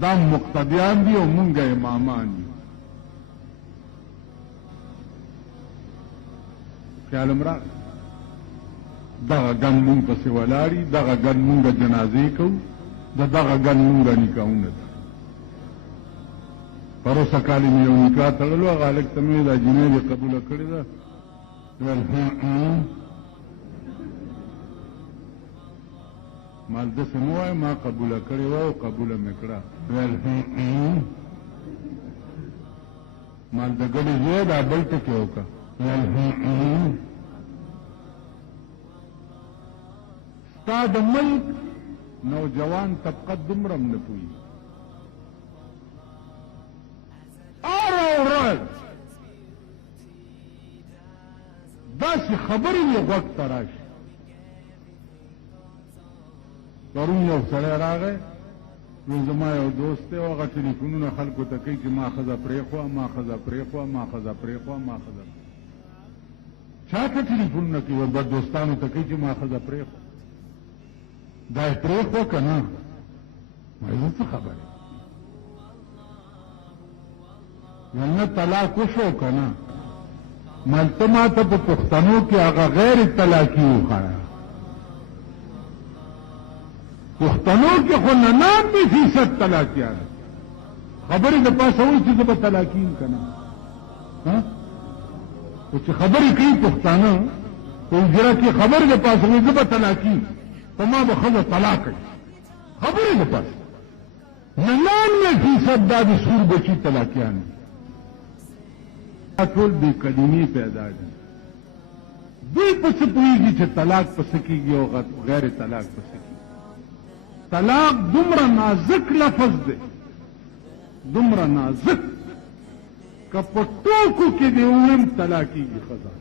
دا مقتدیان دي او مونږ امامان دي. خیال امرا دغه ګن مونږ پسې ولاړي، دغه ګن مونږ جنازې کوو، دغه ګن مونږ نکاحونه ده. پروسه کال مې یو نکاح تړلو، هغه هلک ته مې دا جنۍ دې قبوله کړې ده. مال داسې مه وایه ما قبوله کړې وه او قبوله مې کړه. مال د ګډې زوی دا بل ټکې وکړه. ستا د ملک نوجوان طبقه دومره هم نه پوهېږي. هره ورځ داسې خبرې مې غوږ ته راشي. پرون یو سړی راغی، نو زما یو دوست دی، هغه ټلیفونونه خلکو ته کوي چې ما ښځه پرېښوه، ما ښځه پرېښوه، ما ښځه پرېښوه، ما ښځه چا ته ټلیفونونه کوي؟ بد دوستانو ته کوي چې ما ښځه پرېښوه. دا یې پرېښوه که نه؟ زه څه خبرې نه طلاق وشو که نه؟ مال ته ما ته په پښتنو کې هغه غیر طلاقي وښایه. پښتنو کې خو 99% طلاقیان خبرې د پاسه وایي چې زه به طلاقي یم که نه؟ خو چې خبرې کوي پښتانه په اجره کې خبرې د پاسه وایي زه به طلاقي یم، په ما به ښځه طلاق کوي. خبرې د پاسه 99% دا د سور بچي طلاقیان دي. ټول بې کلمې پیدا دي. دوی په څه پوهېږي چې طلاق په څه کېږي او غیر طلاق په څه کېږي. طلاق دومره نازک لفظ دی، دومره نازک که په ټوکو کې دې وویم طلاقېږي ښځه.